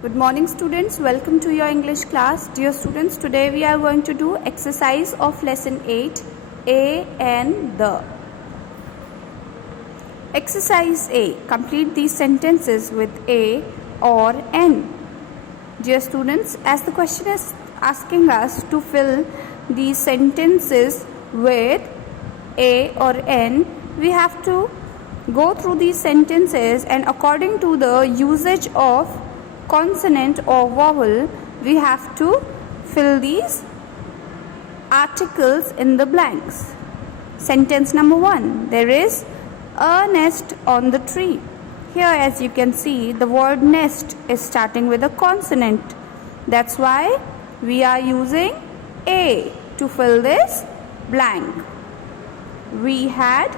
Good morning students, welcome to your English class. Dear students, today we are going to do exercise of lesson 8, A and the. Exercise A, complete these sentences with A or N. Dear students, as the question is asking us to fill these sentences with A or N, we have to go through these sentences and according to the usage of consonant or vowel, we have to fill these articles in the blanks. Sentence number 1, there is a nest on the tree. Here, as you can see, the word nest is starting with a consonant. That's why we are using A to fill this blank. We had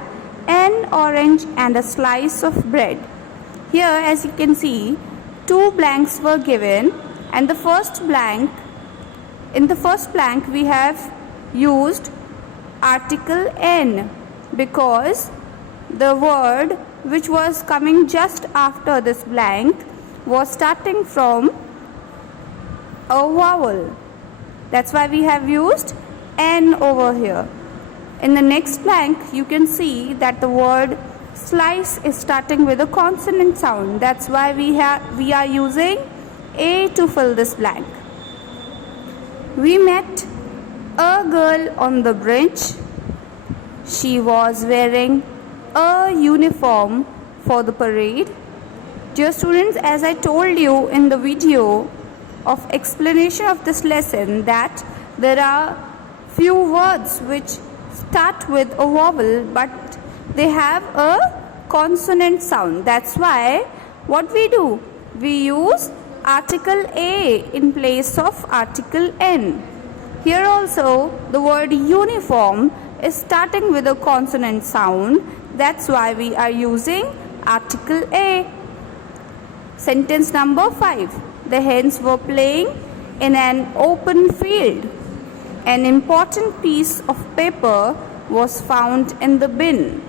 an orange and a slice of bread. Here, as you can see, 2 blanks were given, and in the first blank we have used article N because the word which was coming just after this blank was starting from a vowel. That's why we have used N over here. In the next blank you can see that the word slice is starting with a consonant sound. That's why we are using A to fill this blank. We met a girl on the bridge. She was wearing a uniform for the parade. Dear students, as I told you in the video of explanation of this lesson that there are few words which start with a vowel but they have a consonant sound. That's why what we do? We use article A in place of article N. Here also the word uniform is starting with a consonant sound. That's why we are using article A. Sentence number 5. The hens were playing in an open field. An important piece of paper was found in the bin.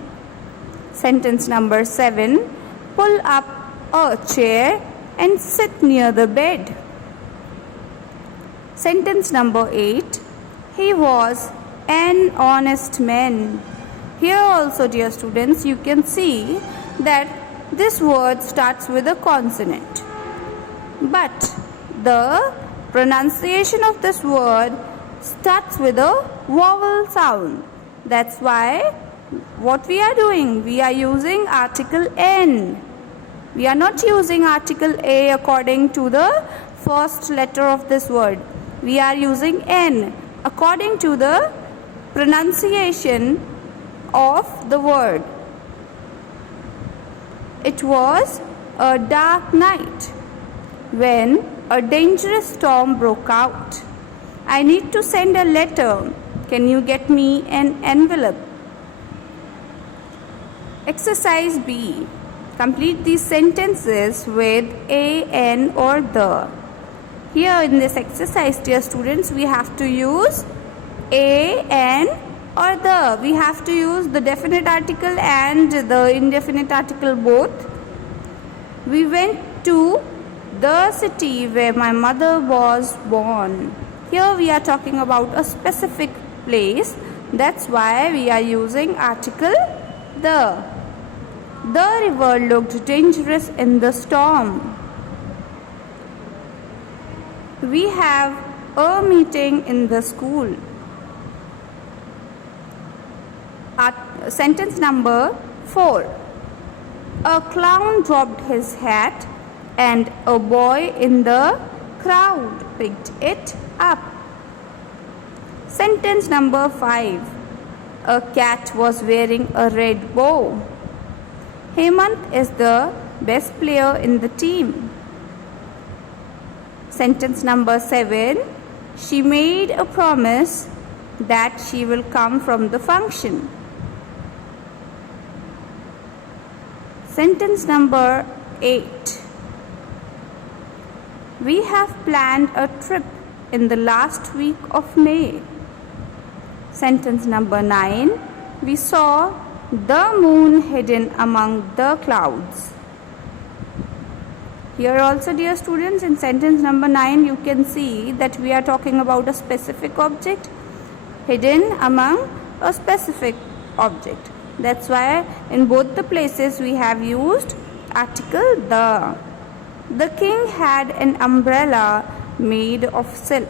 Sentence number 7. Pull up a chair and sit near the bed. Sentence number 8. He was an honest man. Here also, dear students, you can see that this word starts with a consonant. But the pronunciation of this word starts with a vowel sound. That's why what we are doing? We are using article N. We are not using article A according to the first letter of this word. We are using N according to the pronunciation of the word. It was a dark night when a dangerous storm broke out. I need to send a letter. Can you get me an envelope? Exercise B. Complete these sentences with A, N or the. Here in this exercise, dear students, we have to use A, N or the. We have to use the definite article and the indefinite article both. We went to the city where my mother was born. Here we are talking about a specific place. That's why we are using article the. The river looked dangerous in the storm. We have a meeting in the school. Sentence number 4. A clown dropped his hat and a boy in the crowd picked it up. Sentence number 5. A cat was wearing a red bow. Hemant is the best player in the team. Sentence number 7. She made a promise that she will come from the function. Sentence number 8. We have planned a trip in the last week of May. Sentence number 9. We saw the moon hidden among the clouds. Here also, dear students, in sentence number 9, you can see that we are talking about a specific object hidden among a specific object. That's why in both the places we have used article the. The king had an umbrella made of silk.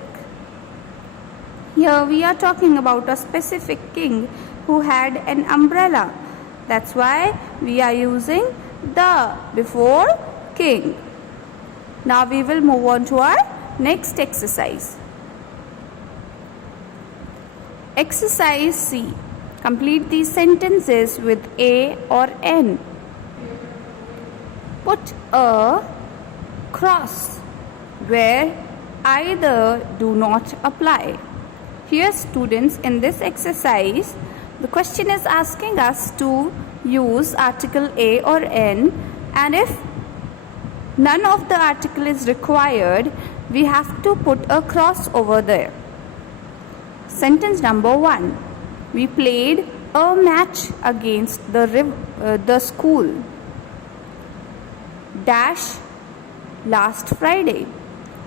Here we are talking about a specific king who had an umbrella. That's why we are using the before king. Now we will move on to our next exercise. Exercise C. Complete these sentences with A or N. Put a cross where either do not apply. Here, students, in this exercise, the question is asking us to use article A or N, and if none of the article is required, we have to put a cross over there. Sentence number 1. We played a match against the school dash last Friday.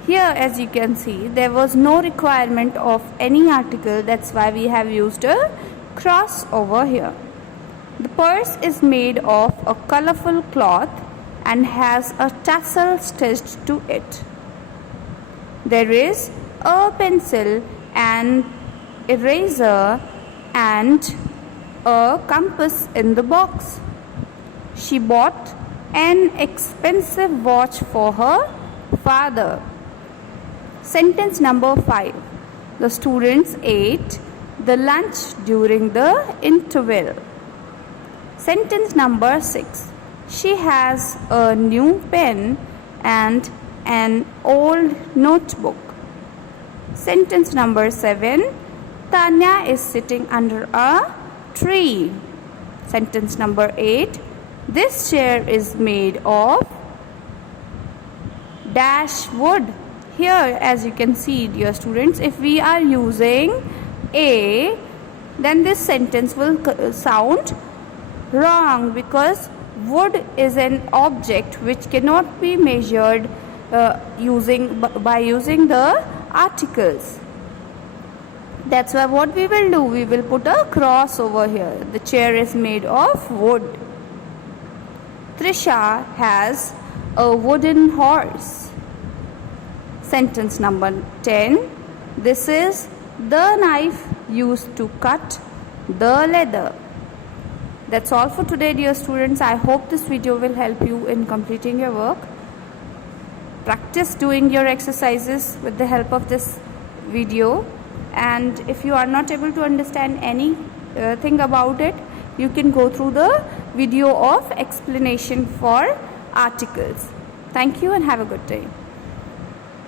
Here, as you can see, there was no requirement of any article. That's why we have used a cross over here. The purse is made of a colorful cloth and has a tassel stitched to it. There is a pencil and eraser and a compass in the box. She bought an expensive watch for her father. Sentence number 5. The students ate the lunch during the interval. Sentence number 6. She has a new pen and an old notebook. Sentence number 7. Tanya is sitting under a tree. Sentence number 8. This chair is made of dash wood. Here, as you can see, dear students, if we are using A, then this sentence will sound wrong, because wood is an object which cannot be measured by using the articles. That's why what we will do, we will put a cross over here. The chair is made of wood. Trisha has a wooden horse. Sentence number 10. This is the knife used to cut the leather. That's all for today, dear students. I hope this video will help you in completing your work. Practice doing your exercises with the help of this video. And if you are not able to understand anything about it, you can go through the video of explanation for articles. Thank you and have a good day.